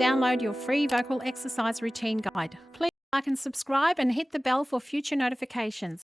download your free vocal exercise routine guide. Please like and subscribe and hit the bell for future notifications.